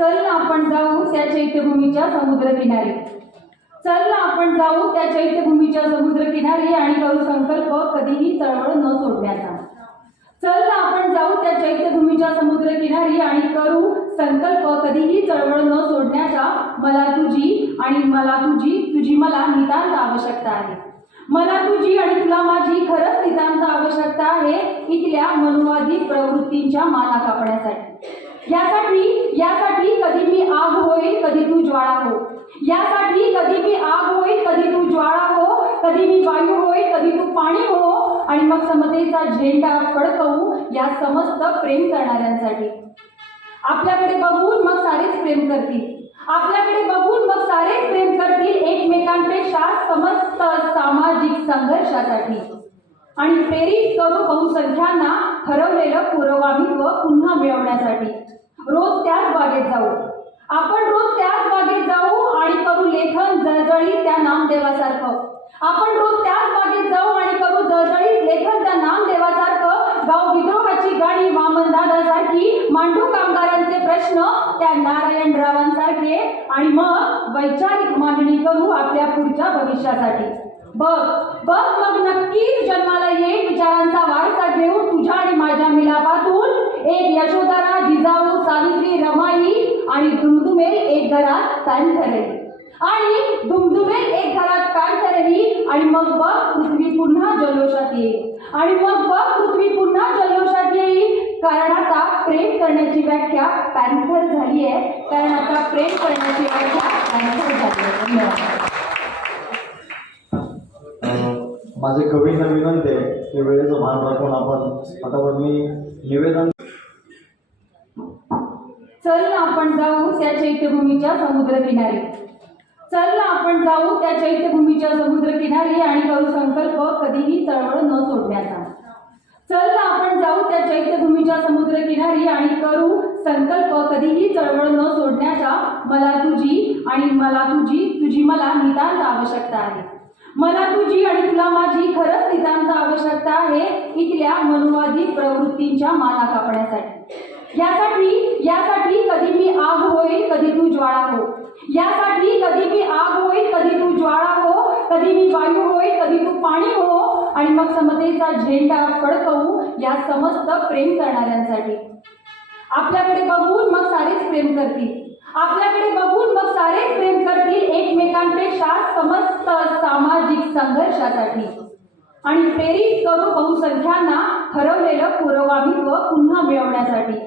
चल ना आपण जाऊ त्या चैत्यभूमीच्या समुद्रकिनारी. चल ना आपण जाऊ त्या चैत्यभूमीच्या समुद्रकिनारी आणि करू संकल्प कधीही चळवळ न सोडण्याचा. चल ना आपण जाऊ त्या चैत्यभूमीच्या समुद्रकिनारी आणि करू संकल्प कधीही चळवळ न सोडण्याचा. मला तुझी आणि मला तुझी मला नितांत आवश्यकता आहे. मला तुझी आणि तुला माझी खरंच नितांत आवश्यकता आहे इथल्या मनोवादी प्रवृत्तींच्या माला कापण्यासाठी. यासाठी कधी मी आग होईल कधी तू ज्वाळा हो. यासाठी कधी मी आग होईल कधी तू ज्वाळा हो. कधी मी वायू होईल कधी तू पाणी हो. आणि मग समतेचा झेंडा फडकवू या समस्त प्रेम करणाऱ्यांसाठी. आपल्याकडे बघून मग सारेच प्रेम करतील. आपल्याकडे बघून मग सारेच प्रेम करतील एकमेकांपेक्षा समस्त सामाजिक संघर्षासाठी. आणि प्रेरित करू बहुसंख्यांना ठरवलेलं पुरोगामित्व पुन्हा मिळवण्यासाठी. रोज त्याच बागेत जाऊ. आपण रोज त्याच बागेत जाऊ आणि करू लेखन जळजळीत त्या नामदेवासारखं. आपण रोज त्याच बागेत जाऊ आणि करू जळजळीत लेखन त्या नामदेवासारखं. गाव विद्रोहाची गाणी वामनदादासारखी मांडू कामगारांचे प्रश्न त्या नारायणरावांसारखे. आणि मग वैचारिक मागणी करू आपल्या पुढच्या भविष्यासाठी. बघ मग नक्कीच जन्माला येईल विचारांचा वारसा घेऊन तुझ्या आणि माझ्या मिलापातून. एक यशोधरा जिजाऊ सावित्री रमाई आणि दुमदुमेल एक घरात कान ठरेल. आणि दुमदुमेल एक घरात कान ठरेली. आणि मग बघ पृथ्वी पुन्हा जल्लोषात येईल. आणि मग बघ पृथ्वी पुन्हा जल्लोषात येईल. कारण आता प्रेम करण्याची व्याख्या पॅन्थर झाली आहे. कारण आता प्रेम करण्याची व्याख्या पॅन्थर झाली आहे. धन्यवाद. माझे कवींना विनंती आहे की वेळेचं भान राखून आपण आता मी निवेदन. चल ना आपण जाऊ त्या चैत्यभूमीच्या समुद्रकिनारी. चल ना आपण जाऊ त्या चैत्यभूमीच्या समुद्रकिनारी आणि करू संकल्प कधीही चळवळ न सोडण्याचा. चल ना आपण जाऊ त्या चैत्यभूमीच्या समुद्रकिनारी आणि करू संकल्प कधीही चळवळ न सोडण्याचा. मला तुझी आणि मला तुझी मला नितांत आवश्यकता आहे. मला तुझी आणि तुला माझी खरंच नितांत आवश्यकता आहे इथल्या मनोवादी प्रवृत्तींच्या माला कापण्यासाठी. यासाठी कधी मी आग होईल कधी तू ज्वाळा हो. यासाठी कधी मी आग होईल कधी तू ज्वाळा हो. कधी मी वायू होईल कधी तू पाणी हो. आणि मग समतेचा झेंडा फडकवू या समस्त प्रेम करणाऱ्यांसाठी. आपल्याकडे बघून मग सारेच प्रेम करतील. आपल्याकडे बघून मग सारेच प्रेम करतील एकमेकांपेक्षा समस्त सामाजिक संघर्षासाठी. आणि प्रेरित करू बहुसंख्यांना ठरवलेलं पुरोगामित्व पुन्हा मिळवण्यासाठी.